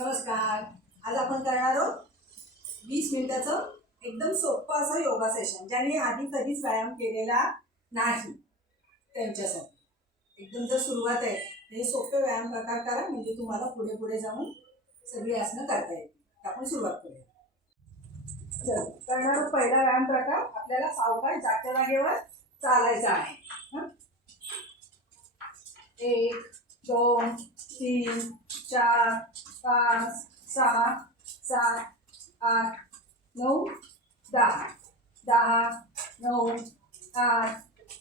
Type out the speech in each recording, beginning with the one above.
नमस्कार. आज आपण करणार आहोत 20 मिनिटाचं एकदम सोपं असं योगा सेशन, ज्याने आधी कधीच व्यायाम केलेला नाही त्यांच्यासाठी एकदम जर सुरुवात आहे हे सोपे व्यायाम प्रकार करा, म्हणजे तुम्हाला पुढे पुढे जाऊन सगळी आसनं करता येतील. आपण सुरुवात करूया. चल, करणार पहिला व्यायाम प्रकार आपल्याला सावकाश जागच्या जागेवर चालायचा आहे. 1 2 3 4 5 6 7 8 9 10 10 9 8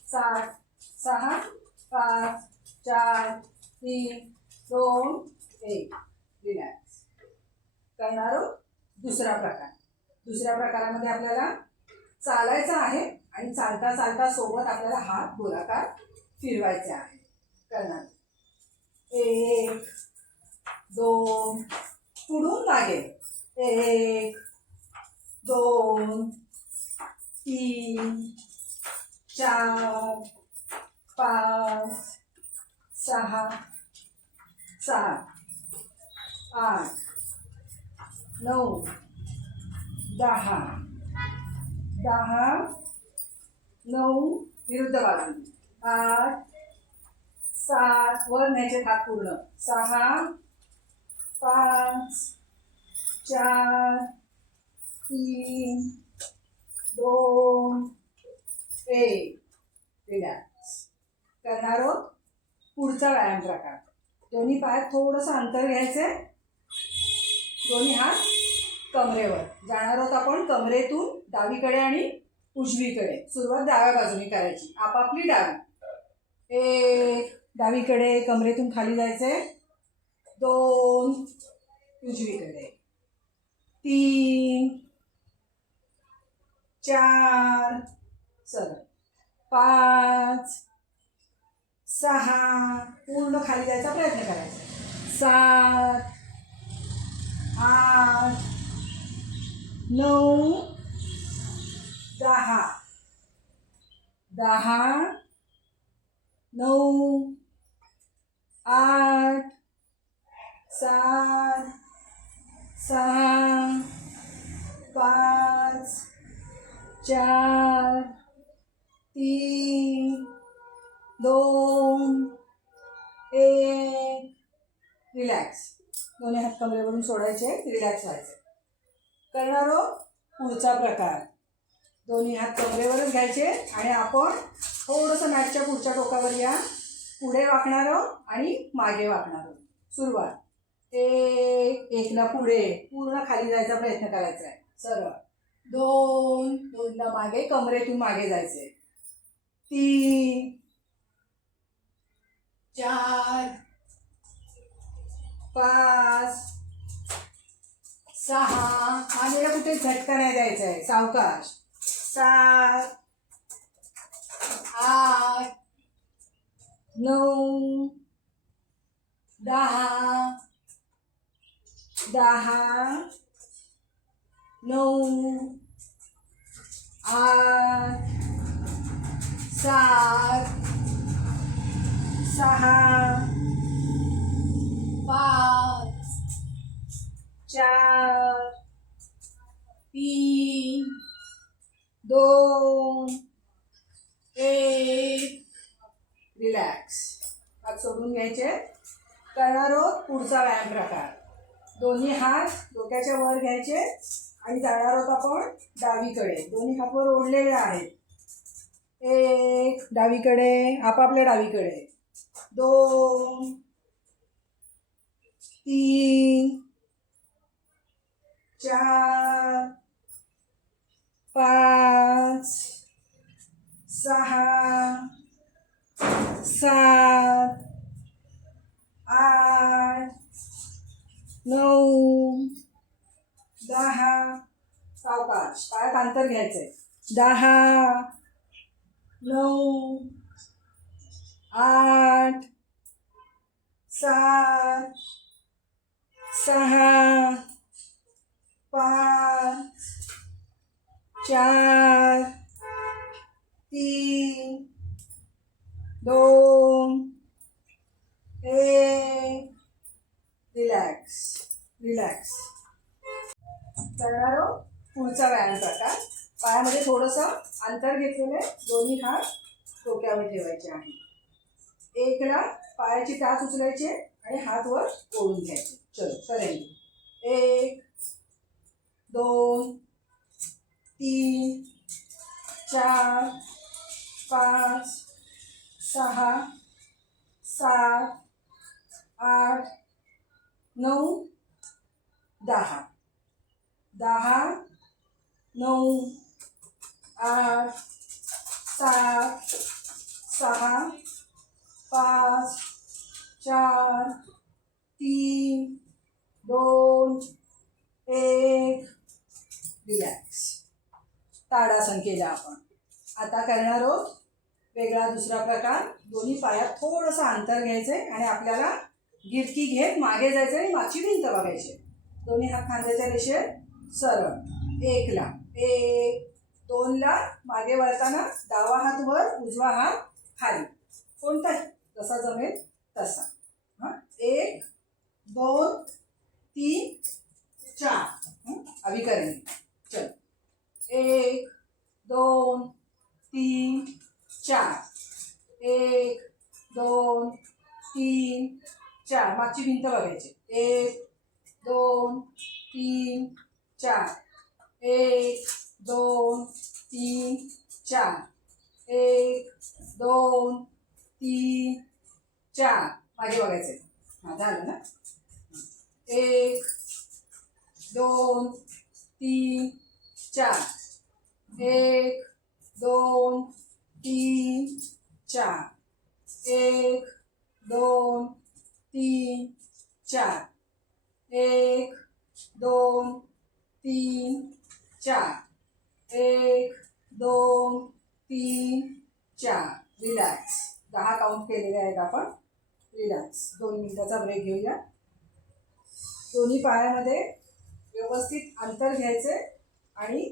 7 6 5 4 3 2 1. रिलॅक्स. करणार दुसरा प्रकार. दुसऱ्या प्रकारामध्ये आपल्याला चालायचं आहे आणि चालता चालता सोबत आपल्याला हात गोलाकार फिरवायचे आहे. करणार 1 2 पुढून मागे 1 2 3 4 5 6 7 8 9 10 10 9 विरुद्ध बाजू 8 7 वर न्यायचे हात पूर्ण 6 5 4 3 2 1. रिलॅक्स. करणार आहोत पुढचा व्यायाम प्रकार. दोन्ही पायात थोडंसं अंतर घ्यायचे. दोन्ही हात कमरेवर. जाणार आहोत आपण कमरेतून डावीकडे आणि उजवीकडे. सुरुवात डाव्या बाजूने करायची. आपापली डावी. 1 डावीकडे कमरेतून खाली जायचे. 2 उजवीकडे. 3 4 सरळ. 5 6 पूर्ण खाली जायचा प्रयत्न करायचा. 7 8 9 10 10 9 8 7 6 5 4 3 2 1. रिलॅक्स. दोन्ही हात कमरेवरून सोडायचे. रिलॅक्स व्हायचे. करणार पुढचा प्रकार. दोन्ही हात कमरेवरच घ्यायचे आणि आपण थोडंसं मॅटच्या पुढच्या टोकावर या. पुढे वाकणार आणि मागे वाकणार. सुरुवात 1 ला पुढे पूर्ण खाली जायचा प्रयत्न करायचा आहे. सरळ. 2 ला मागे कमरेतून मागे जायचे. 3 4 5 6 मागेला कुठे झटका नाही द्यायचा आहे. सावकाश. 7 8 9 10 10 9 8 7 6 5 4 3 2 1. रिलॅक्स. हात सोडून घ्यायचे. करणार आहोत पुढचा व्यायाम प्रकार. दोन्ही हात डोक्याच्या वर घ्यायचे आणि जाणार आहोत आपण डावीकडे. दोन्ही हात वर ओढलेले आहेत. 1 डावीकडे आपापल्या डावीकडे. 2 3 4 5 6 7 8 9 10. सावकाश. पायात अंतर घ्यायचंय. 10 9 8 7 6 5 4 3 2 1. रिलॅक्स. रिलॅक्स. करणारो पुढचा व्यायाम प्रकार. पायामध्ये थोडंसं अंतर घेतलेलं आहे. दोन्ही हात डोक्यावर ठेवायचे आहे. एकला पायाची टाच उचलायची आणि हात वर ओढून घ्यायचे. चलो करेंगे. 1 2 3 4 5 6 7 8 9 10. 10 9 8 7 6 5 4 3 2 1. रिलॅक्स. ताडासन केलं आपण. आता करणार आहोत वेगळा दुसरा प्रकार. दोन्ही पायात थोडंसं अंतर घ्यायचंय आणि आपल्याला गिरकी घेत मागे जायचं आणि मागची भिंत बघायची. दोन्ही हात खांद्याच्या रेषेत सरळ. 1ला 1 2ला मागे वळताना डावा हात वर उजवा हात खाली. कोणताही जसा जमेल तसा. 1 2 3 4. अभी करेंगे. चलो 1 2 3 4. 1 2 3 4. मागची भिंत बघायची. 1 2 3 4. 1 2 3 4. 1 2 3 4. मागे बघायचे. झालं ना. 1 2 3 4. 1 2 3 4. 1 2 3 4. 1 2 3 4. 1 2 3 4. रिलॅक्स. 10 काउंट केलेले आहेत आपण. रिलॅक्स. 2 मिनिटाचा ब्रेक घेऊया. दोन्ही पायामध्ये व्यवस्थित अंतर घ्यायचे आणि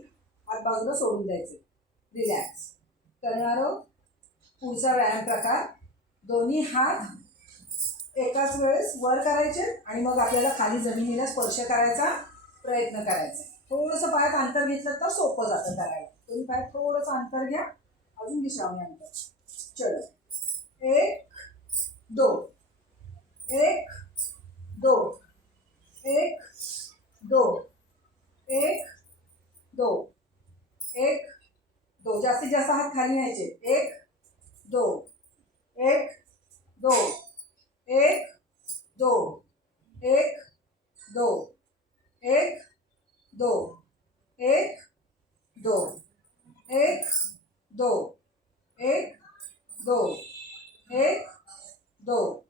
हात बाजूला सोडून द्यायचे. रिलॅक्स. करणार आहोत पुढचा व्यायाम प्रकार. दोन्ही हात एकाच वेळेस वर करायचे आणि मग आपल्याला खाली जमिनीला स्पर्श करायचा प्रयत्न करायचा. थोडंसं पायात अंतर घेतलं तर सोपं जातं करायला. दोन्ही पायात थोडंसं अंतर घ्या. अजून विश्रामी अंतर. चलो 1 2 1 2 1 2 1 2 1 2. जास्तीत जास्त हात खाली न्यायचे. 1 2 1 2 1 2 1 2 1 2 1 2 1 2 1 2 1 2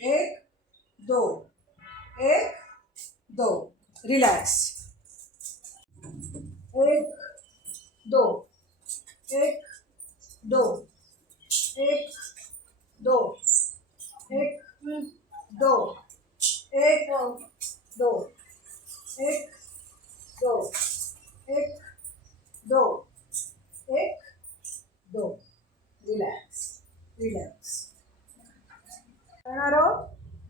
1 2 1 2. रिलॅक्स. 1 2 1 2 1 2 1 2 1 2 1 2 1 2 1 2. रिलॅक्स. रिलॅक्स. करणार आहोत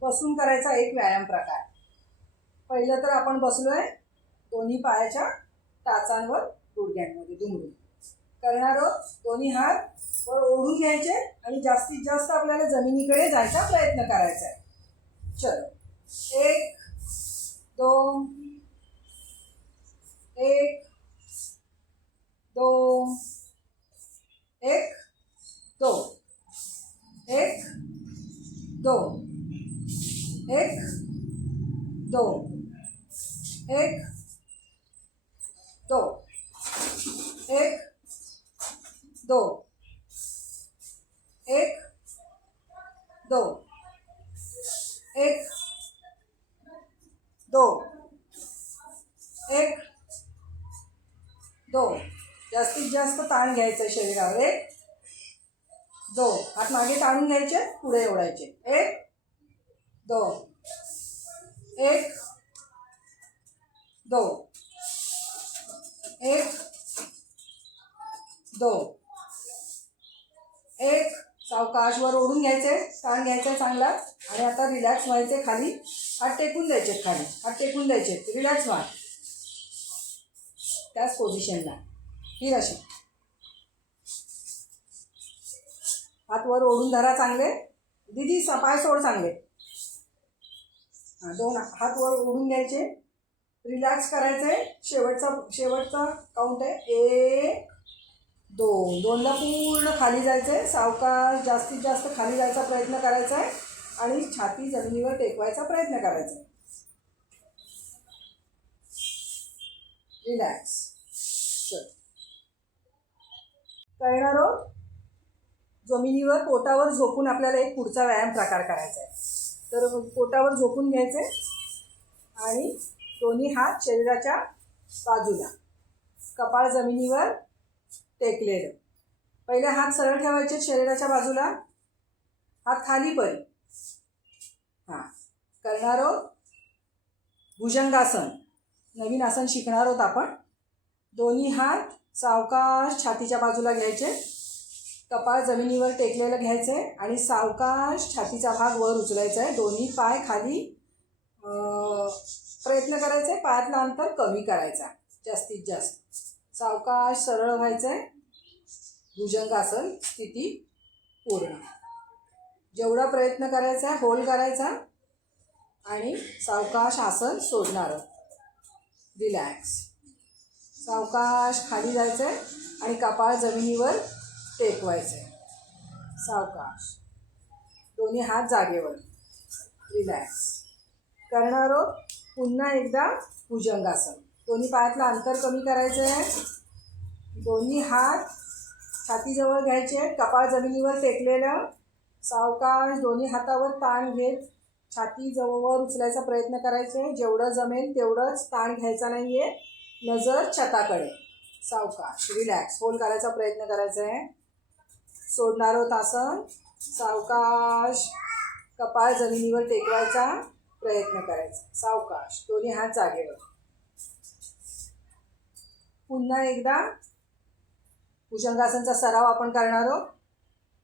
बसून करायचा एक व्यायाम प्रकार. पहिलं तर आपण बसलोय दोन्ही पायाच्या टाचांवर गुडघ्यांमध्ये दुमडून. करणार आहोत दोन्ही हात वर ओढून घ्यायचे आणि जास्तीत जास्त आपल्याला जमिनीकडे जायचा प्रयत्न करायचा आहे. चलो 1 2 1 2 1 2 1 2 1 2 1 2 1 2 1 2 1 2 1 2. जास्तीत जास्त ताण घ्यायचं शरीरावर. 1 2. हात मागे ताणून घ्यायचे, पुढे ओढायचे. 1 2 1 2 1 2 1. सावकाश वर ओढून घ्यायचे, ताण घ्यायचा चांगला आणि आता रिलॅक्स व्हायचे खाली. हात टेकून द्यायचे खाली, हात टेकून द्यायचे, रिलॅक्स व्हा त्याच पोझिशनला. ही अशी हात वर ओढून धरा चांगले. दीदी पाय सोड चांगले. हां, 2 हात वर ओढून घ्यायचे, रिलॅक्स करायचंय. शेवटचा काउंट आहे 1 2. 2ला पूर्ण खाली जायचंय. सावकाश जास्तीत जास्त खाली जायचा प्रयत्न करायचा आहे आणि छाती जमिनीवर टेकवायचा प्रयत्न करायचा आहे. रिलॅक्स. चल, करणार आहोत. जमिनीवर पोटावर झोपून आपल्याला एक पुढचा व्यायाम प्रकार करायचा आहे. तर पोटावर झोपून घ्यायचे आणि दोन्ही हात शरीराच्या बाजूला, कपाळ जमिनीवर टेकलेलं. पहिले हात सरळ ठेवायचे शरीराच्या बाजूला, हात खाली परी. हां, करणार आहोत भुजंगासन. नवीन आसन शिकणार आहोत आपण. दोन्ही हात सावकाश छातीच्या बाजूला घ्यायचे, कपाळ जमिनीवर टेकलेलं घ्यायचं आहे आणि सावकाश छातीचा भाग वर उचलायचा आहे. दोन्ही पाय खाली प्रयत्न करायचा आहे. पायातलं अंतर कमी करायचा जास्तीत जास्त. सावकाश सरळ व्हायचं आहे. भुजंगासन स्थिती पूर्ण. जेवढा प्रयत्न करायचा आहे होल्ड करायचा आणि सावकाश आसन सोडणार. रिलॅक्स. सावकाश खाली जायचं आहे आणि कपाळ जमिनीवर टेकवायचं आहे. सावकाश. दोन्ही हात जागेवर. रिलॅक्स. करणार आहोत पुन्हा एकदा भुजंगासन. दोन्ही पायातलं अंतर कमी करायचं आहे. दोन्ही हात छातीजवळ घ्यायचे, कपाळ जमिनीवर टेकलेलं. सावकाश दोन्ही हातावर ताण घेत छाती जवळ उचलायचा प्रयत्न करायचा आहे. जेवढं जमेल तेवढंच ताण घ्यायचा नाही आहे. नजर छताकडे. सावकाश. रिलॅक्स. होल्ड करायचा प्रयत्न करायचा आहे. सोडणार आहोत आसन. सावकाश कपाळ जमिनीवर टेकवायचा प्रयत्न करायचा. सावकाश. दोन्ही हात जागेवर. पुन्हा एकदा भुजंगासनचा सराव आपण करणार आहोत.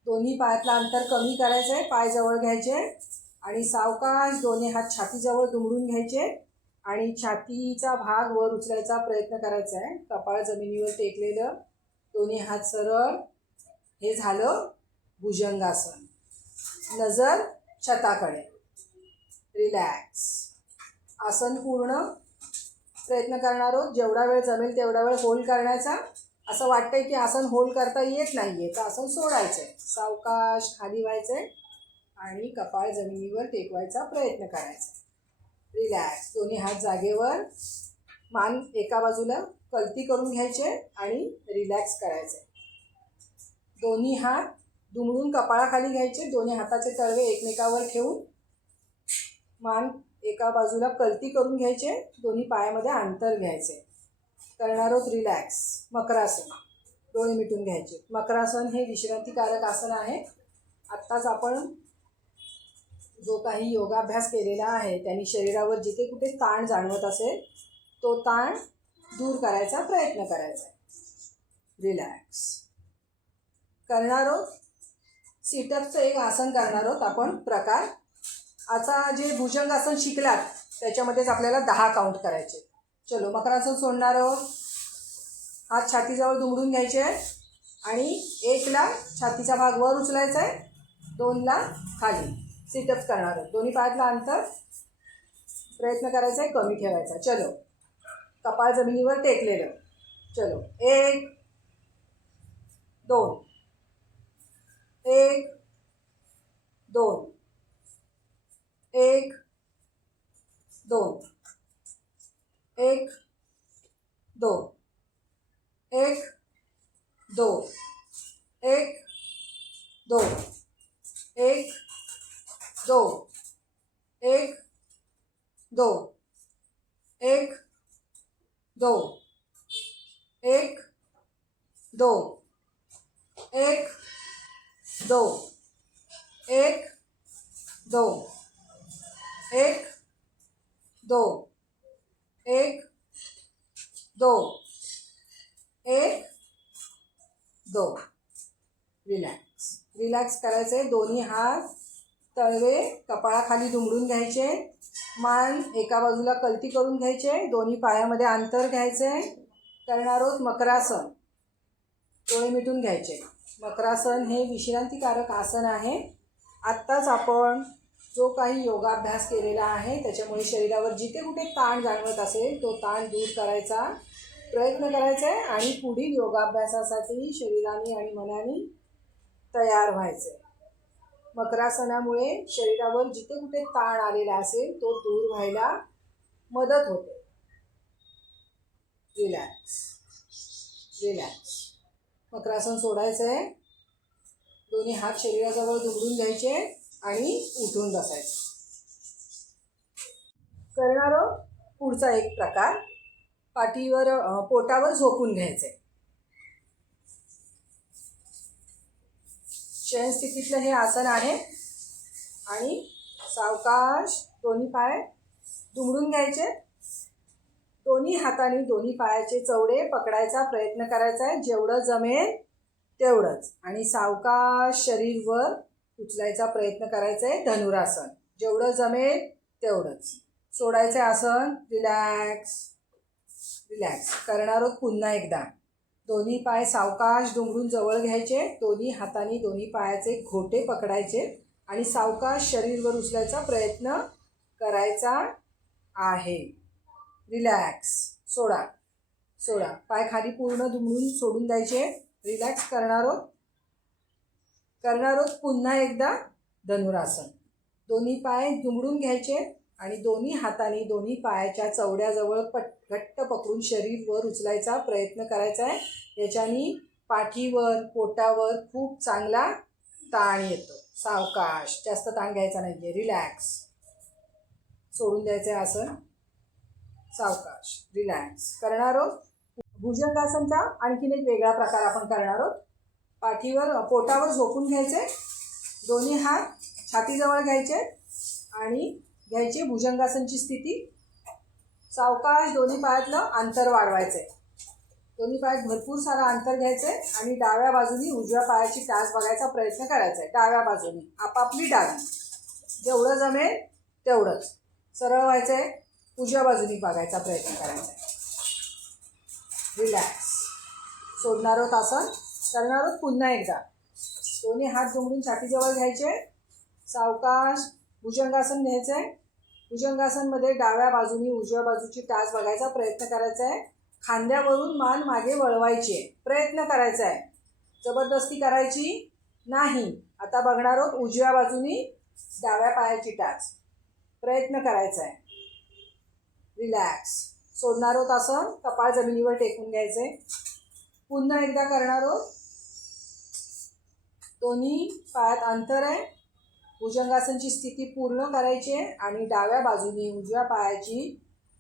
दोन्ही पायातलं अंतर कमी करायचं आहे. पाय जवळ घ्यायचे आणि सावकाश दोन्ही हात छातीजवळ दुमडून घ्यायचे आणि छातीचा भाग वर उचलायचा प्रयत्न करायचा आहे. कपाळ जमिनीवर टेकलेलं, दोन्ही हात सरळ. हे झालं भुजंगासन. नजर छताकडे. रिलॅक्स. आसन पूर्ण प्रयत्न करणार आहोत. जेवढा वेळ जमेल तेवढा वेळ होल्ड करण्याचा. असं वाटतंय की आसन होल्ड करता येत नाही आहे तर आसन सोडायचं आहे. सावकाश खाली व्हायचं आहे आणि कपाळ जमिनीवर टेकवायचा प्रयत्न करायचा. रिलॅक्स. दोन्ही हात जागेवर. मान एका बाजूला कलती करून घ्यायचे आणि रिलॅक्स करायचे. दोन्ही हात दुमडून कपाळाखाली घ्यायचे. दोन्ही हाताचे तळवे एकमेकावर ठेवून मान एका बाजूला कलती करून घ्यायचे. दोन्ही पायामध्ये अंतर घ्यायचे. करणार आहोत रिलॅक्स. मकरासन. डोळे मिटून घ्यायचे. मकरासन हे विश्रांतीकारक आसन आहे. आत्ताच आपण जो काही योगाभ्यास केलेला आहे त्यांनी शरीरावर जिथे कुठे ताण जाणवत असेल तो ताण दूर करायचा प्रयत्न करायचा. रिलॅक्स. करणार आहोत सिटअपचं एक आसन करणार आहोत आपण प्रकार. आता जे भुजंगासन शिकलात त्याच्यामध्येच आपल्याला 10 काउंट करायचे. चलो, मकरासन सोडणार आहोत. हात छातीजवळ दुमडून घ्यायचे आणि 1ला छातीचा भाग वर उचलायचा आहे, 2ला खाली. सिटअप्स करणार आहोत. दोन्ही पायातलं अंतर प्रयत्न करायचा आहे कमी ठेवायचा. चलो, कपाळ जमिनीवर टेकलेलं. चलो, 1 2 1 2 1 2 1 2 1 2 1 2 1 2 1 2 1 2 1 2 1 2 1 2 1 2 1 2 1 2. रिलॅक्स. रिलॅक्स करायचे. दोन्ही हात तळवे कपाळाखाली दुमडून घ्यायचे, मान एका बाजूला कलती करून घ्यायचे, दोन्ही पायामध्ये अंतर घ्यायचे. करणार आहोत मकरासन. डोळे मिटून घ्यायचे. मकरासन हे विश्रांतीकारक आसन आहे. आत्ताच आपण जो काही योगाभ्यास केलेला आहे त्याच्यामुळे शरीरावर जिथे कुठे ताण जाणवत असेल तो ताण दूर करायचा प्रयत्न करायचा आहे आणि पुढील योगाभ्यासासाठी शरीराने आणि मनाने तयार व्हायचं आहे. मकरासनामुळे शरीरावर जिथे कुठे ताण आलेला असेल तो दूर व्हायला मदत होते. Relax relax. मकरासन सोडायचं आहे. दोन्ही हात शरीराजवळ दुमडून घ्यायचे आणि उठून बसायचं. करणार पुढचा एक प्रकार, पाठीवर पोटावर झोपून घ्यायचे. शयन स्थितीतलं हे आसन आहे आणि सावकाश दोन्ही पाय दुमडून घ्यायचे. दोन्ही हाताने दोन्ही पायाचे चवडे पकडायचा प्रयत्न करायचा आहे, जेवढं जमेल तेवढंच, आणि सावकाश शरीर वर उचलायचा प्रयत्न करायचा आहे. धनुरासन. जेवढं जमेल तेवढंच सोडायचं आसन. Relax relax. करणार आहोत पुन्हा एकदा. दोन्ही पाय सावकाश दुमडून जवळ घ्यायचे, दोन्ही हाताने दोन्ही पायाचे घोटे पकडायचे आणि सावकाश शरीरवर उचलायचा प्रयत्न करायचा आहे. रिलॅक्स. सोडा सोडा. पाय खाली पूर्ण दुमडून सोडून द्यायचे. रिलॅक्स. करणार आहोत पुन्हा एकदा धनुरासन. दोन्ही पाय दुमडून घ्यायचे आणि दोन्ही हाताने दोन्ही पायाच्या चवड्याजवळ घट्ट पकडून शरीर वर उचलायचा प्रयत्न करायचा आहे. याच्याने पाठीवर पोटावर खूप चांगला ताण येतो. सावकाश. जास्त ताण घ्यायचा नाही आहे. रिलॅक्स. सोडून द्यायचं आसन. सावकाश. रिलॅक्स. करणार आहोत भुजंगासनचा आणखीन एक वेगळा प्रकार आपण करणार आहोत. पाठीवर पोटावर झोपून घ्यायचे, दोन्ही हात छातीजवळ घ्यायचे आणि घ्यायची भुजंगासनची स्थिती. सावकाश दोन्ही पायातलं अंतर वाढवायचे. दोन्ही पायात भरपूर सारा अंतर घ्यायचे आणि डाव्या बाजूनी उजव्या पायाची टाच बघायचा प्रयत्न करायचा आहे. डाव्या बाजूनी आपापली डावी, जेवढं जमेल तेवढंच सरळ व्हायचं आहे. उजव्या बाजूनी बघायचा प्रयत्न करायचा आहे. रिलॅक्स. सोडणार आहोत आसन. करणार आहोत पुन्हा एकदा. दोन्ही हात दुमडून छातीजवळ घ्यायचे, सावकाश भुजंगासन घ्यायचं आहे. भुजंगासनमध्ये डाव्या बाजूनी उजव्या बाजूची टाच बघायचा प्रयत्न करायचा आहे. खांद्यावरून मान मागे वळवायची आहे, प्रयत्न करायचा आहे. जबरदस्ती करायची नाही. आता बघणार आहोत उजव्या बाजूनी डाव्या पायाची टाच, प्रयत्न करायचा आहे. रिलॅक्स. सोडणार आहोत आसन. कपाळ जमिनीवर टेकून घ्यायचे. पुन्हा एकदा करणार आहोत. दोन्ही पायात अंतर आहे. भुजंगासनची स्थिती पूर्ण करायची आहे आणि डाव्या बाजूनी उजव्या पायाची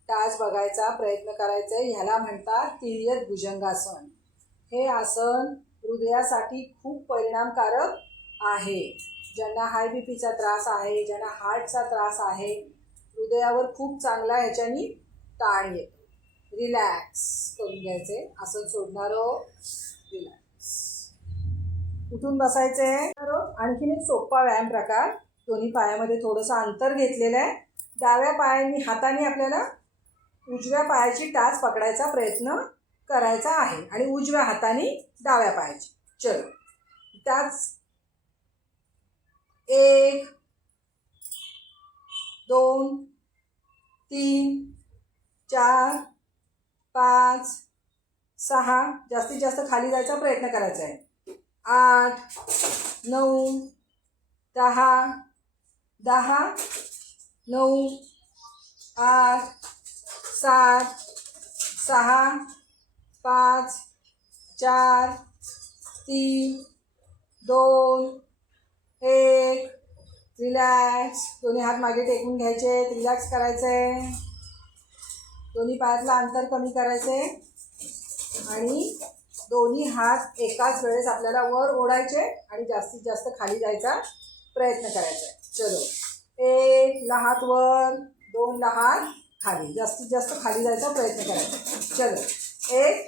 टाच बघायचा प्रयत्न करायचा आहे. ह्याला म्हणतात तिर्यक भुजंगासन. हे आसन हृदयासाठी खूप परिणामकारक आहे. ज्यांना हाय बीपीचा त्रास आहे, ज्यांना हार्टचा त्रास आहे, हृदयावर खूप चांगला ह्याच्यानी ताण येतो. रिलॅक्स करून घ्यायचे. आसन सोडणार आहोत. रिलॅक्स. उठून बसायचे. आणखीन एक सोपा व्यायाम प्रकार. दोन्ही पायामध्ये थोडंसं अंतर घेतलेलं आहे. डाव्या पायाने हाताने आपल्याला उजव्या पायाची टाच पकडायचा प्रयत्न करायचा आहे आणि उजव्या हाताने डाव्या पायाची. चलो. त्याच 1 2 3 4 5 6. जास्तीत जास्त खाली जायचा प्रयत्न करायचा आहे. 8 9 10 10 9 8 7 6 5 4 3 2 1. रिलॅक्स. दोन्ही हात मागे टेकून घ्यायचे. रिलॅक्स करायचे. दोन्ही पायातलं अंतर कमी करायचे आणि दोन्ही हात एकाच वेळेस आपल्याला वर ओढायचे आणि जास्तीत जास्त खाली जायचा प्रयत्न करायचा आहे. चलो. 1 हात वर, 2 हात खाली. जास्तीत जास्त खाली जायचा प्रयत्न करायचा. चलो. 1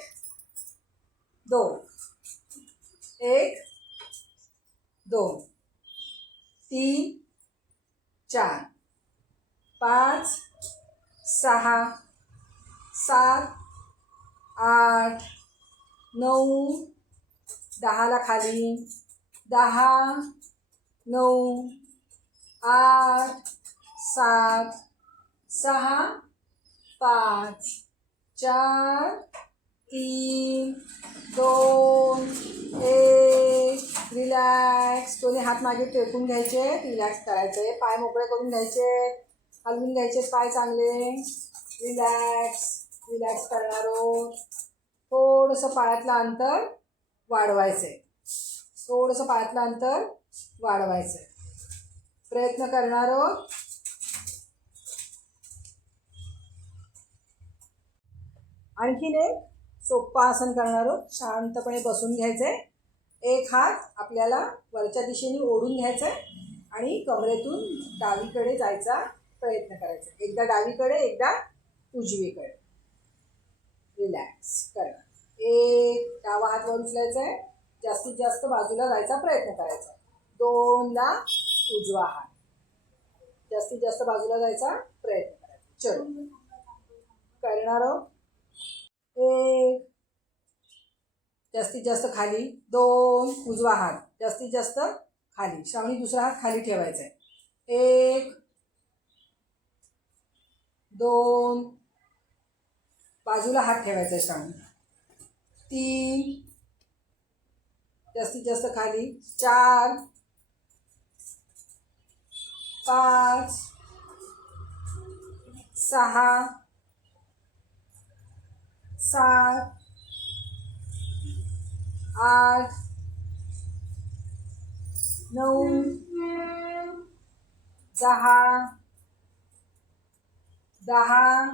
2 1 2 3 4 5 6 7 8 9 10ला खाली 10 9 8 7 6 5 4 3 2 1 रिलॅक्स. दोन्ही हात मागे टेकून घ्यायचे, रिलॅक्स करायचे, पाय मोकळे करून घ्यायचे, हलवून घ्यायचे पाय चांगले. रिलॅक्स रिलॅक्स करणारो. थोडंसं पायातलं अंतर वाढवायचे, थोडंसं पायातलं अंतर वाढवायचं. प्रयत्न करणारो. आणखीन एक सोप्पा आसन करणारो. शांतपणे बसून घ्यायचे. एक हात आपल्याला वरच्या दिशेने ओढून घ्यायचा आणि कमरेतून डावीकडे जायचा प्रयत्न करायचा. एकदा डावीकडे, एकदा उजवीकडे. रिलॅक्स करा. एक डावा हात वर उचलायचा आहे, जास्तीत जास्त बाजूला जायचा प्रयत्न करायचा. 2दा उजवा हात, जास्तीत जास्त बाजूला जायचा प्रयत्न करायचा. चलो करणार आहोत. 1 जास्तीत जास्त खाली, 2 उजवा हात जास्तीत जास्त खाली, श्रावणी दुसरा हात खाली ठेवायचा आहे. 1 2 बाजूला हात ठेवायचा आहे श्रावणी. 3 जास्तीत जास्त खाली, 4 5 6 7 8 9 10 10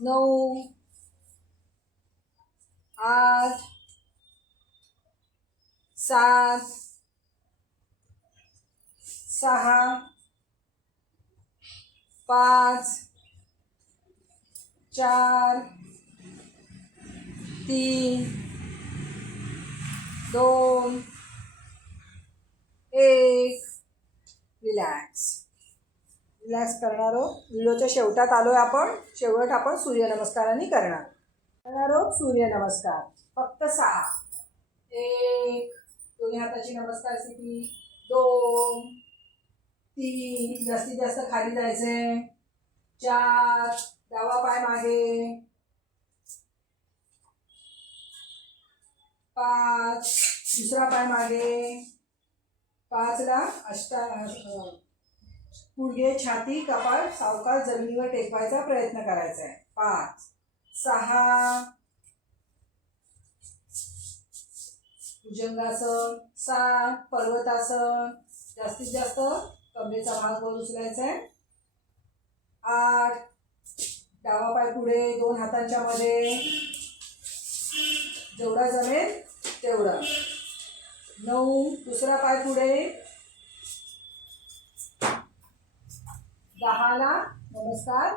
9 8 7 6 5 4 3 2 1 रिलॅक्स रिलॅक्स करणार आहोत. व्हिडिओच्या शेवटात आलोय आपण. शेवट आपण सूर्यनमस्कारांनी करणार आहोत. सूर्यनमस्कार फक्त 6. 1 दोन्ही हाताची नमस्कार स्थिती, 2 3 जास्तीत जास्त खाली जायचे, 4 डावा पाय मागे, 5 दुसरा पाय मागे, 5ला गुडघे, छाती, कपाळ सावकाश जमिनीवर टेकवायचा प्रयत्न करायचा आहे. 5 6 भुजंगासन, 7 पर्वतासन, जास्तीत जास्त कमरेचा भाग वर उचलायचा आहे. 8 डावा पाय पुढे, 2 हातांच्या मध्ये, जेवढा जमेल तेवढं. 9 दुसरा पाय पुढे, 10ला नमस्कार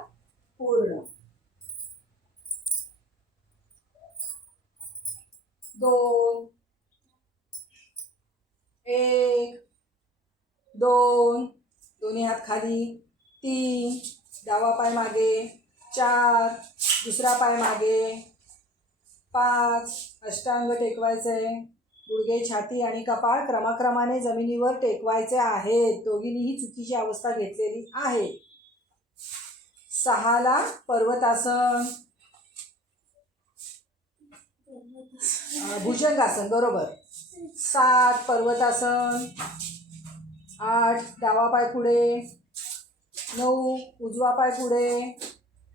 पूर्ण. 2 1 2 दोन्ही हात खाली, 3 डावा पाय मागे, 4 दुसरा पाय मागे, 5 अष्टांग टेकवायचे, गुडघे, छाती आणि कपाळ क्रमाक्रमाने जमिनीवर टेकवायचे आहेत. दोघींनीही चुकीची अवस्था घेतलेली आहे. 6ला पर्वतासन, भुजंगासन बरोबर. 7 पर्वतासन, 8 डावा पाय पुढे, 9 उजवा पाय पुढे,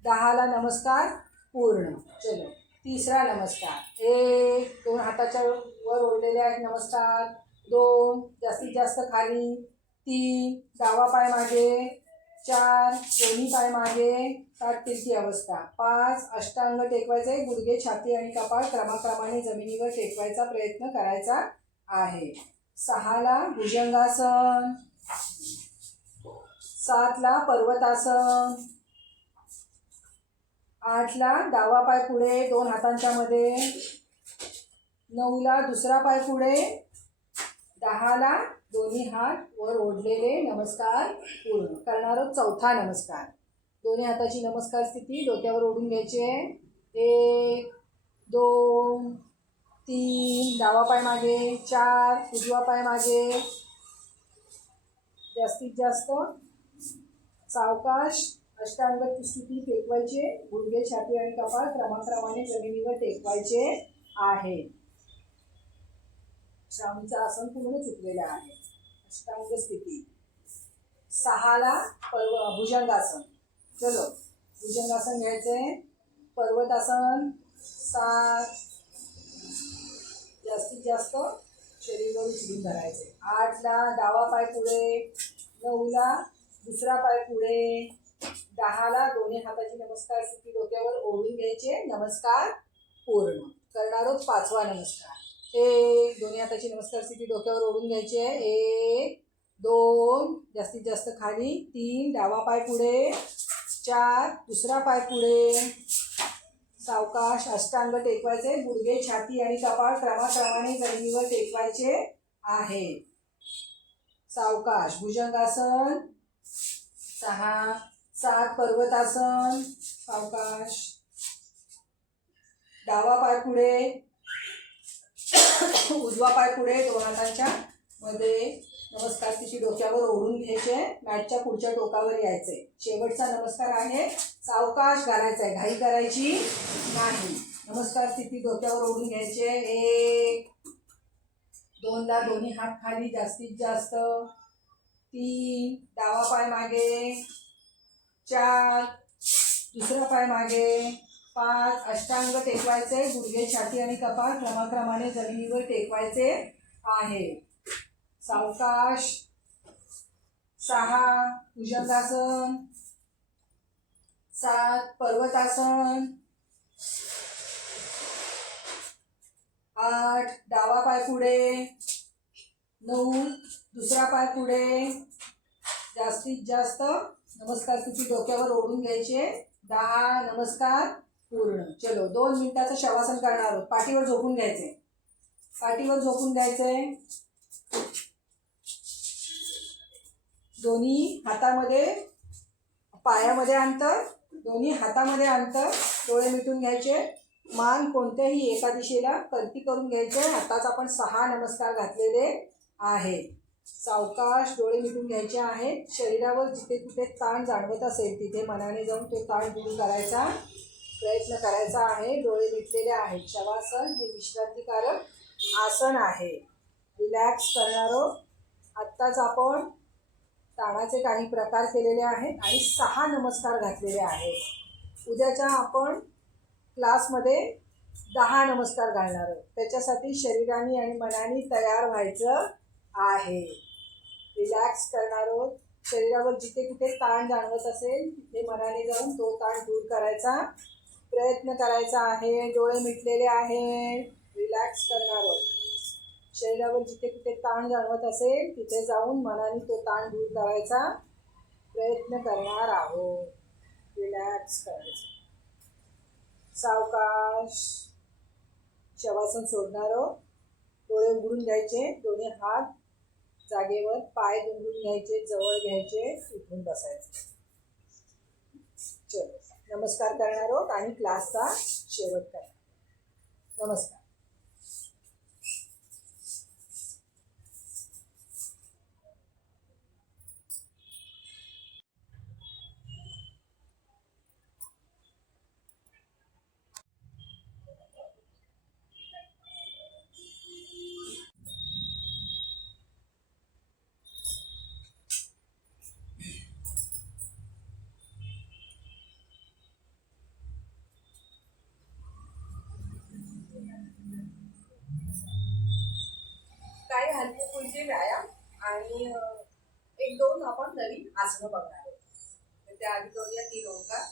10ला नमस्कार पूर्ण. चलो तिसरा नमस्कार. 1 2 हाताच्या वर ओढलेले आहेत नमस्कार, 2 जास्तीत जास्त खाली, 3 डावा पाय मागे, 4 दोन्ही पाय मागे, 7 तिरकी अवस्था, 5 अष्टांग टेकवायचे, गुडघे, छाती आणि कपाळ क्रमाक्रमाने जमिनीवर टेकवायचा प्रयत्न करायचा आहे. 6ला भुजंगासन, 7ला पर्वतासन, 8ला डावा पाय पुढे, 2 हातांच्या मध्ये, 9ला दुसरा पाय पुढे, 10ला दोन्ही हात वर ओढलेले, नमस्कार पूर्ण. करणार आहोत चौथा नमस्कार. दोन्ही हाताची नमस्कार स्थिती डोक्यावर ओढून घ्यायची आहे. 1 2 3, डावा पाय मागे, 4, उजवा पाय मागे. जास्तीत जास्त सावकाश अष्टांग स्थिती टेकवायचे. गुडघे, छाती आणि कपाळ क्रमाक्रमाने जमिनीवर टेकवायचे आहे. श्रावणीचं आसन पूर्ण चुकलेलं आहे. अष्टांग स्थिती. 6ला भुजंगासन. चलो भुजंगासन घ्यायचंय. पर्वतासन 7. जास्तीत जास्त शरीरावर उचलून धरायचे. 8ला डावा पाय पुढे, 9ला दुसरा पाय पुढे, 10ला दोन्ही हाताची नमस्कार स्थिती डोक्यावर ओढून घ्यायचे. नमस्कार पूर्ण. करणार आहोत 5वा नमस्कार. 1 दोन्ही हाताची नमस्कार स्थिती डोक्यावर ओढून घ्यायची आहे. 1 2 जास्तीत जास्त खाली. 3 डावा पाय पुढे, 4 दुसरा पाय पुढे. सावकाश अष्टांग टेकवायचे. गुडघे, छाती आणि कपाळ क्रमाक्रमाने जमिनीवर टेकवायचे आहे. सावकाश भुजंगासन. 6 7 पर्वतासन. सावकाश. डावा पाय पुढे, उजवा पाय पुढे. 2 हातांच्या मध्ये नमस्कार स्थिती डोक्यावर ओढून घ्यायचे. मॅटच्या पुढच्या टोकावर यायचे. शेवटचा नमस्कार आहे. सावकाश घालायचा आहे, घाई करायची नाही. नमस्कार स्थिती डोक्यावर ओढून घ्यायचे. 1 2ला दोन्ही हात खाली जास्तीत जास्त. 3 डावा पाय मागे, 4 दुसरा पाय मागे, 5 अष्टांग टेकवायचे. गुडघे, छाती आणि कपाळ क्रमाक्रमाने जमिनीवर टेकवायचे आहे. सावकाश. 6 भुजंगासन, 7 पर्वतासन, 8 डावा पाय पुढे, 9 दुसरा पाय पुढे. जास्तीत जास्त नमस्कार स्थिती डोक्यावर ओढून घ्यायचे. 10 नमस्कार पूर्ण. चलो 2 मिनिटाचं शवासन करणार आहोत. पाठीवर झोपून घ्यायचे. पाठीवर झोपून द्यायचे. दोन्ही हातामध्ये पायामध्ये अंतर, दोन्ही हातामध्ये अंतर. डोळे मिटून घ्यायचे. मान कोणत्याही एका दिशेला करती करून घ्यायचे. आताच आपण 6 नमस्कार घातलेले आहेत. सावकाश डोळे मिटून घ्यायचे आहेत. शरीरावर जिथे कुठे ताण जाणवत असेल तिथे मनाने जाऊन तो ताण दूर करायचा प्रयत्न करायचा आहे. डोळे मिटलेले आहेत. शवासन हे विश्रांतीकारक आसन आहे. रिलॅक्स करणार आहोत. आत्ताच आपण ताणाचे काही प्रकार केलेले आहेत आणि 6 नमस्कार घातलेले आहेत. उद्याच्या आपण क्लासमध्ये 10 नमस्कार घालणार आहोत. त्याच्यासाठी शरीराने आणि मनाने तयार व्हायचं आहे. रिलॅक्स करणार आहोत. शरीरावर जिथे कुठे ताण जाणवत असेल तिथे मनाने जाऊन तो ताण दूर करायचा प्रयत्न करायचा आहे. डोळे मिटलेले आहेत. रिलॅक्स करणार आहोत. शरीरावर जिथे कुठे ताण जाणवत असेल तिथे जाऊन मनाने तो ताण दूर करायचा प्रयत्न करणार आहोत. रिलॅक्स करायचं. सावकाश शवासन सोडणार आहोत. डोळे उघडून घ्यायचे. दोन्ही हात जागेवर, पाय दुमडून घ्यायचे, जवळ घ्यायचे, उठून बसायचे. चलो नमस्कार करणार आहोत आणि क्लासचा शेवट करणार. नमस्कार. काही हलके फुलके व्यायाम आणि 1-2 आपण नवीन आसनं बघणार आहोत. तर त्याआधी करूया 3 ओंकार.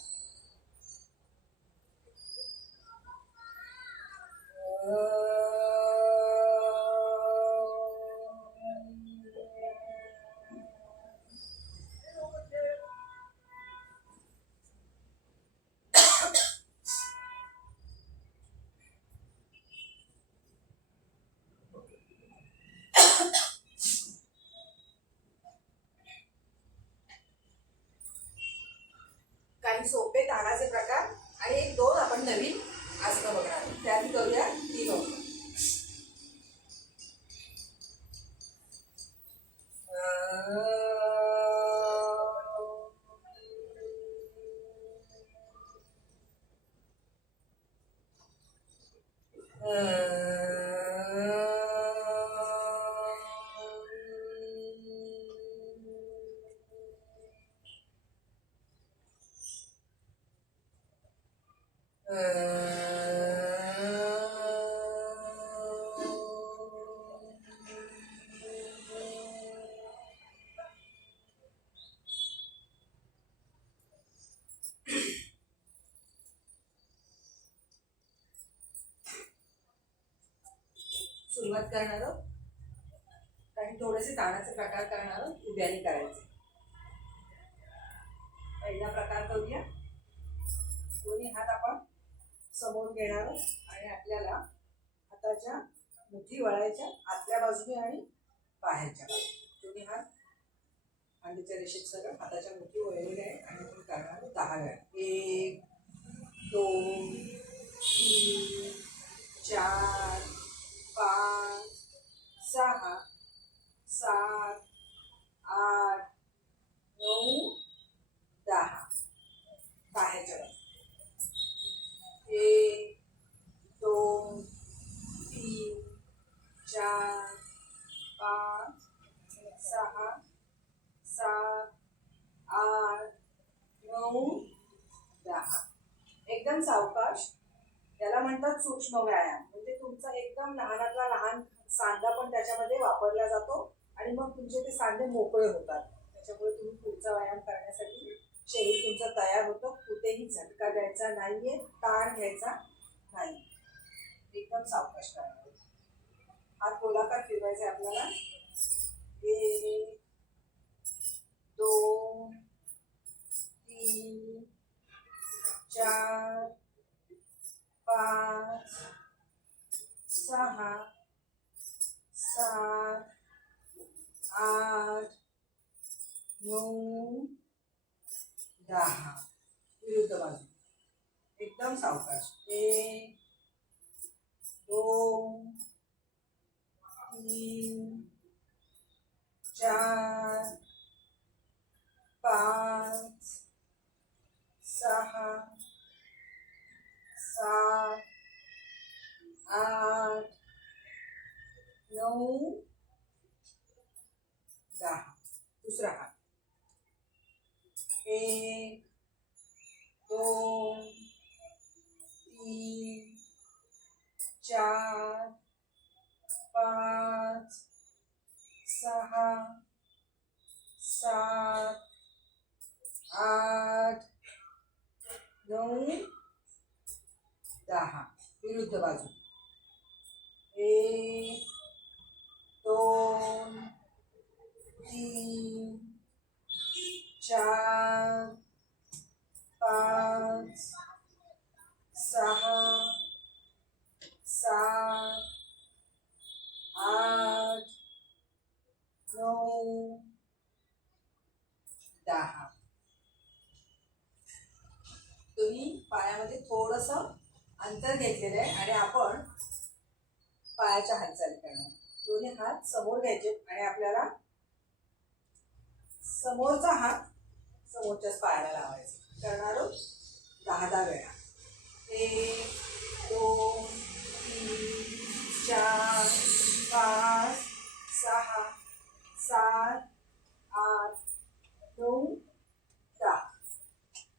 आणि सोपे तानाचे प्रकार आणि एक दोन आपण नवीन आसनं बघणार. त्याआधी करूया 3 अंक. सुरुवात करणार आहोत. काही थोडेसे ताणाचे प्रकार करणार आहोत. उभ्याने करायचे. पहिला प्रकार करूया. दोन्ही हात आपण समोर घेणार आहोत आणि आपल्याला हाताच्या मुठी वळायच्या आतल्या बाजूने आणि बाहेरच्या बाजूने. दोन्ही हात खांद्याच्या रेषेत सरळ हाताच्या मुठी वळलेल्या आहे आणि आपण करणार 10 वेळा. 1 2 3 4 5 6 7 8 9 10. बाहेरच्या बाजूने 1 2 3 4 5 6 7 8 9 10. एकदम सावकाश. याला म्हणतात सूक्ष्म व्यायाम. म्हणजे तुमचा एकदम लहानातला लहान सांधा पण त्याच्यामध्ये वापरला जातो आणि मग तुमचे ते सांधे मोकळे होतात. त्याच्यामुळे तुम्ही पुढचा व्यायाम करण्यासाठी शरीर तुमचं तयार होतं. कुठेही झटका द्यायचा नाहीये, ताण घ्यायचा नाही. एकदम सावकाश करायचं. हात गोलाकार फिरवायचे आपल्याला. 1 2 3 4 5 6 7 8 9 10. विरुद्ध बाजू. एकदम सावकाश. 1 2 3 4 5 6 7 8 9 10. दुसरा हात. 1 2 3 4 5 6 7 8 9 10. विरुद्ध बाजू. 1 2 3 4 5 6 7 8 9 10. तुम्ही पायामध्ये थोडंसं अंतर घेतलेलं आहे आणि आपण पायाच्या हालचाली करणार. दोन्ही हात समोर घ्यायचे आणि आपल्याला समोरचा हात समोरच्याच पायाला लावायचा. करणार 10 वेळा. 1 2 3 4 5 6 7 8 9 10.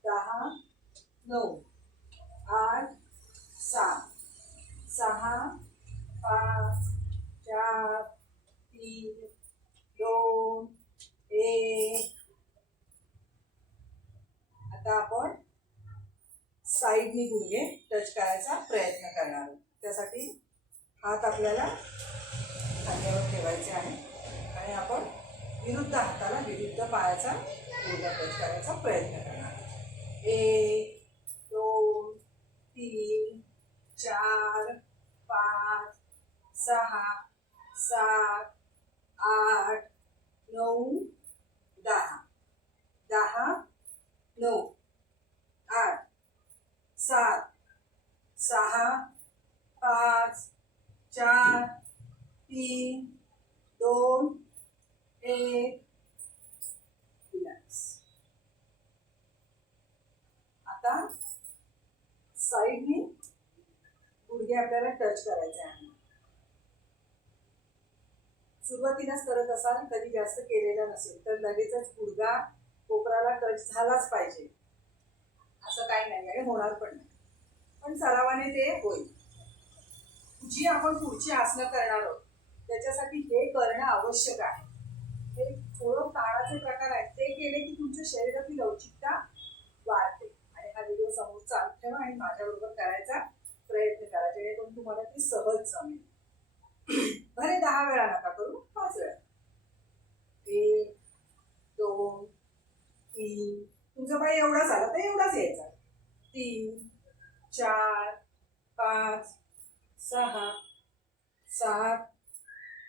10 9 8 7 6 5 4 3 2 1. आता आपण साईडनी गुडघे टच करायचा प्रयत्न करणार आहोत. त्यासाठी हात आपल्याला खांद्यावर ठेवायचे आहे आणि आपण विरुद्ध हाताला विरुद्ध पायाचा गुडघा टच करायचा प्रयत्न करणार आहोत. 1 2 3 4 5 6 7 8 9 10. 10 9 आता साईडनी गुडघे आपल्याला टच करायचे आहे. सुरुवातीलाच करत असाल, कधी जास्त केलेला नसेल तर लगेचच गुडघा कोपराला टच झालाच पाहिजे असं काही नाही आणि होणार पण नाही, पण सरावाने ते होईल. जी आपण पुढची आसनं करणार आहोत त्याच्यासाठी हे करणं आवश्यक आहे. हे थोडं ताणाचे प्रकार आहेत, ते केले की तुमच्या शरीराची लवचिकता वाढते. आणि हा व्हिडिओ समोर चालू ठेवा आणि माझ्याबरोबर करायचा प्रयत्न करा, जेणेकरून तुम्हाला ती सहज जमेल. भले 10 वेळा नका करू, 5 वेळा. 1 2 3, तुमचा पाय एवढा झाला तर एवढाच यायचा. 3 4 5 6 7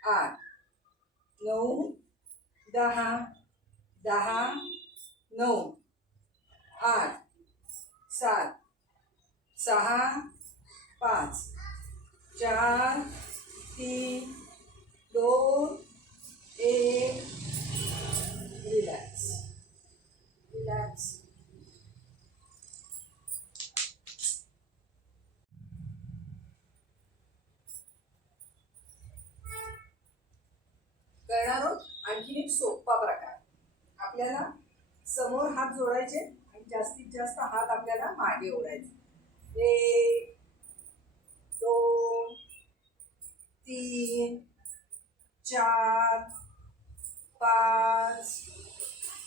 8 9 10 10 9 8 7 6 5 4 3 2 1. Relax relax. करणार आहोत आणखीन एक सोपा प्रकार. आपल्याला समोर हात जोडायचे आणि जास्तीत जास्त हात आपल्याला मागे ओढायचे. 1 2 3 4 5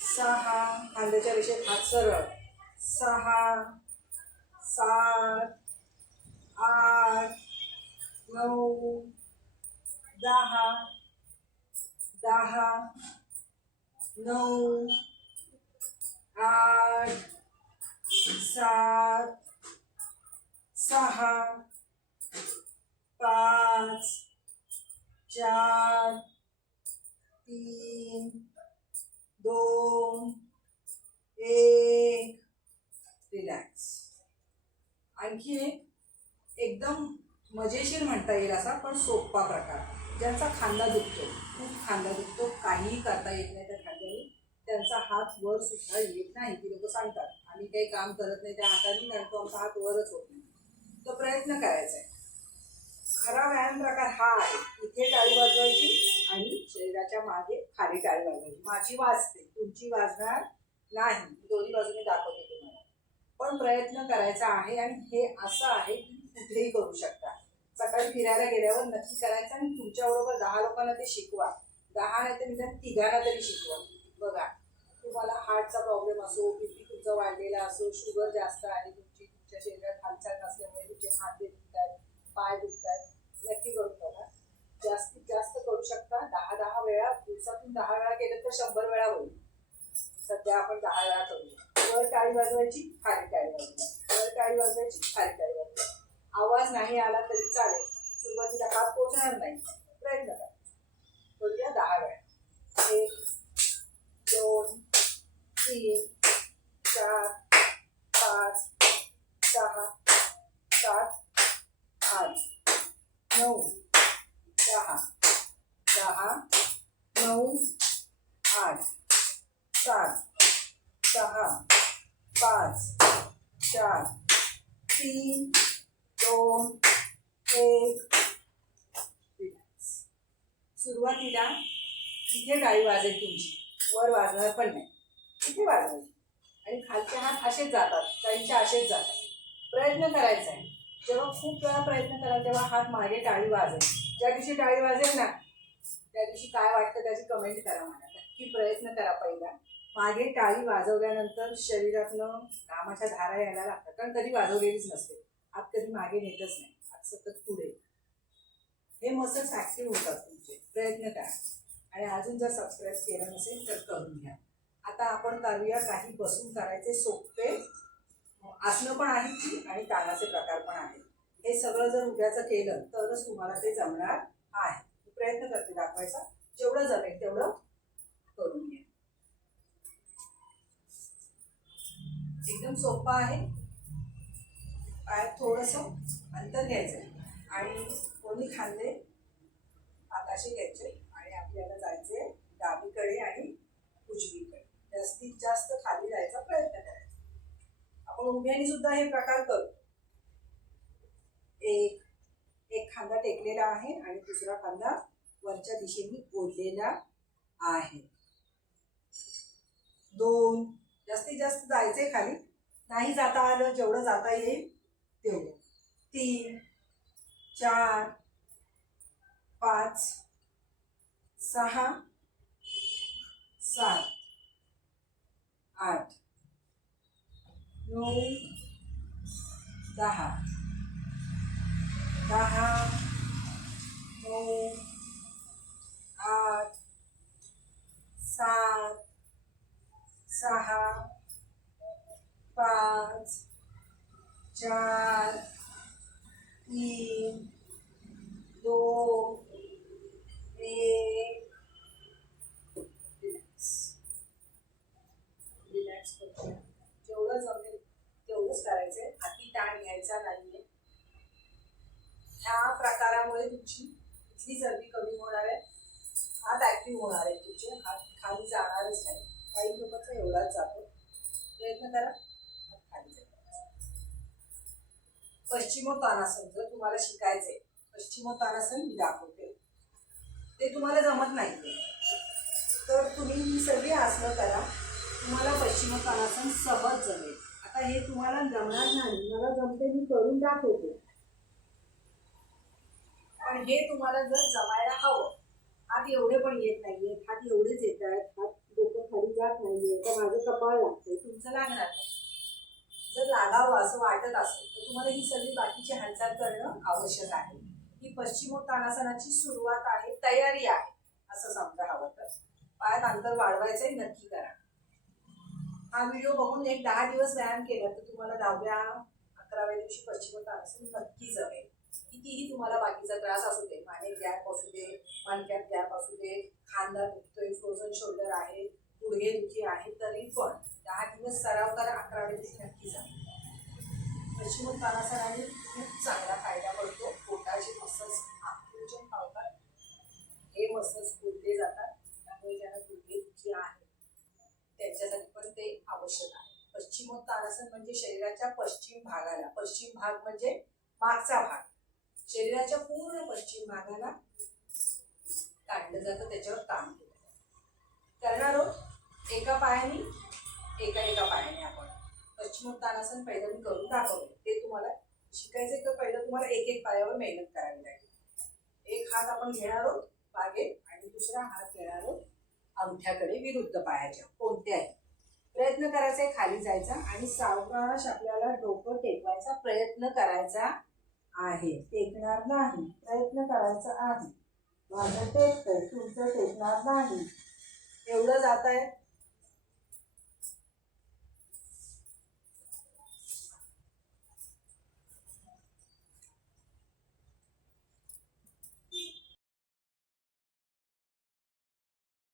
6, खांद्याच्या रेषेत हात सरळ. 6 7 8 9 10 10 9 8 7 6 5 4 3 2 1. रिलॅक्स. आणखी एक एकदम मजेशीर म्हणता येईल असा पण सोपा प्रकार. ज्यांचा खांदा दुखतो, खूप खांदा दुखतो, काहीही करता येत नाही त्या खांद्याने, त्यांचा हात वर सुद्धा येत नाही. ती लोक सांगतात आम्ही काही काम करत नाही त्या हाताने, कारण तो आमचा हात वरच होत नाही. तो प्रयत्न करायचा आहे. खरा व्यायाम प्रकार हा आहे. इथे टाळी वाजवायची आणि शरीराच्या मागे खाली टाळी वाजवायची. माझी वाजते, तुमची वाजणार नाही. दोन्ही बाजूने दाखवते तुम्हाला, पण प्रयत्न करायचा आहे. आणि हे असं आहे की कुठेही करू शकता. सकाळी फिरायला गेल्यावर नक्की करायचं आणि तुमच्याबरोबर 10 लोकांना ते शिकवा. 10 नाही तर निदान 3घांना तरी शिकवा. बघा, तुम्हाला हार्टचा प्रॉब्लेम असो, बीपी तुमचा वाढलेला असो, शुगर जास्त आहे तुमची, तुमच्या शरीरात हालचाल नसल्यामुळे तुमचे खांदे दुखतात, पाय दुखतात, नक्की करून बघा. जास्तीत जास्त करू शकता 10 वेळा. दिवसातून 10 वेळा केलं तर 100 वेळा होईल. सध्या आपण 10 वेळा करूया. वर टाळी वाजवायची, खाली टाळी वाजवायची, वर टाळी वाजवायची, खाली टाळी वाजवायची. आवाज नाही आला तरी चालेल, सुरुवातीला हात पोचणार नाही. प्रयत्न करा. करूया 10 वेळा. 1 2 3 4 5 6 7 8 9 10 10 9 8 7 6 5 4 3 2 1. सुरुवातीला इथे टाळी वाजेल तुमची, वर वाजणार पण नाही. इथे वाजवायची आणि खालचे हात असेच जातात, काहींचे असेच जातात. प्रयत्न करायचा आहे. जेव्हा खूप वेळा प्रयत्न कराल तेव्हा हात मागे टाळी वाजेल. ज्या दिवशी टाळी वाजेल ना त्या दिवशी काय वाटतं त्याची कमेंट करा मला. नक्की प्रयत्न करा. पहिला मागे टाळी वाजवल्यानंतर शरीरातनं घामाच्या धारा यायला लागतात, कारण कधी वाजवलेलीच नसते. हात कधी मागे नेतच नाही, हात सतत पुढे. हे मसल्स ॲक्टिव्ह होतात तुमचे. प्रयत्न करा. आणि अजून जर सबस्क्राईब केलं नसेल तर करून घ्या. आता आपण करूया काही बसून करायचे सोपे आसनं पण आहेत ती आणि ताणाचे प्रकार पण आहेत. हे सगळं जर उद्याचं केलं तरच तुम्हाला ते जमणार आहे. प्रयत्न करते दाखवायचा, जेवढं जमेल तेवढं करून घ्या. एकदम सोपं आहे. पायात थोडंसं अंतर घ्यायचं आणि दोन्ही खांदे आकाशी घ्यायचे आणि आपल्याला जायचे डावीकडे आणि उजवीकडे. जास्तीत जास्त खाली जायचा प्रयत्न करायचा. आपण आपण उभ्याने सुद्धा हे प्रकार करतो. एक खांदा टेकलेला आहे आणि दुसरा खांदा वरच्या दिशेने ओढलेला आहे. 2, जास्तीत जास्त जायचे खाली, नाही जाता आलं जेवढं जाता येईल तेवढं. 3, 4, 5, 6, 7, 8, 9, 10, 10, 9, 8, 7, 6, 5, 4, 3, 2, 1. रिलॅक्स करतो. जेवढं जमेल तेवढंच करायचंय. हाती ताण घ्यायचा नाहीये. ह्या प्रकारामुळे तुमची इथली चरबी कमी होणार आहे, हात ऍक्टिव्ह होणार आहे, तुमचे हात खाली जाणारच नाही. काही लोकांचा एवढाच जातो. प्रयत्न करा हात खाली जायचा. पश्चिमोत्तानासन जर तुम्हाला शिकायचंय, पश्चिमोत्तानासन मी दाखवते, ते तुम्हाला जमत नाही तर तुम्ही ही सगळी आसनं करा. तुम्हाला पश्चिमोत्तानासन सहज जमेल. आता हे तुम्हाला जमणार नाही, मला जमते मी करून दाखवते, पण हे तुम्हाला जर जमायला हवं. हात एवढे पण येत नाहीये, हात एवढेच येत आहेत, हात डोकं खाली जात नाहीये, तर माझं कपाळ लागतंय, तुमचं लागणार नाही. जर लागावं असं वाटत असेल तर तुम्हाला ही सगळी बाकीची हालचाल करणं आवश्यक आहे. ही पश्चिमोत्तानासनाची सुरुवात आहे, तयारी आहे असं समजा. हवं तर पायात अंतर वाढवायचंय, नक्की करा. हा व्हिडिओ बघून एक 10 दिवस व्यायाम केला तर तुम्हाला 10व्या 11व्या दिवशी पश्चिमोत्तानासन नक्की जमेल. कितीही तुम्हाला बाकीचा त्रास असू दे, माने गॅप असू दे, मणक्यात गॅप असू दे, खांदा दुखतोय, फ्रोझन शोल्डर आहे, गुडघे दुखी आहे, तरी पण 10 दिवस सराव करा, 11व्या दिवशी नक्की जमेल. पश्चिमोत्तानासनाने खूप चांगला फायदा पडतो. पोटाचे मसल्स आकुंचन पावतात, हे मसल्स खुलते जातात. त्यामुळे ज्यांना गुडघे दुखी आहे त्यांच्यासाठी पण ते आवश्यक आहे. पश्चिमोत्तानासन म्हणजे शरीराच्या पश्चिम भागाला, पश्चिम भाग म्हणजे मागचा भाग, शरीराच्या पूर्ण पश्चिम भागाला काढलं जातं, त्याच्यावर काम केलं करणार आहोत. एका पायाने एका पायाने आपण पश्चिमोत्तानासन पहिलं मी करून दाखवलं. ते तुम्हाला शिकायचं तर पहिलं तुम्हाला एक पायावर मेहनत करावी लागेल. एक हात आपण घेणार आहोत बागेत आणि दुसरा हात घेणार आहोत अंगठ्याकडे विरुद्ध पायाच्या. कोणत्याही प्रयत्न करायचा आहे खाली जायचा आणि सावकाश आपल्याला डोकं टेकवायचा प्रयत्न करायचा आहे. टेकणार नाही, प्रयत्न करायचा आहे. माझं टेकतंय, तुमचं टेकणार नाही. एवढं जात आहे.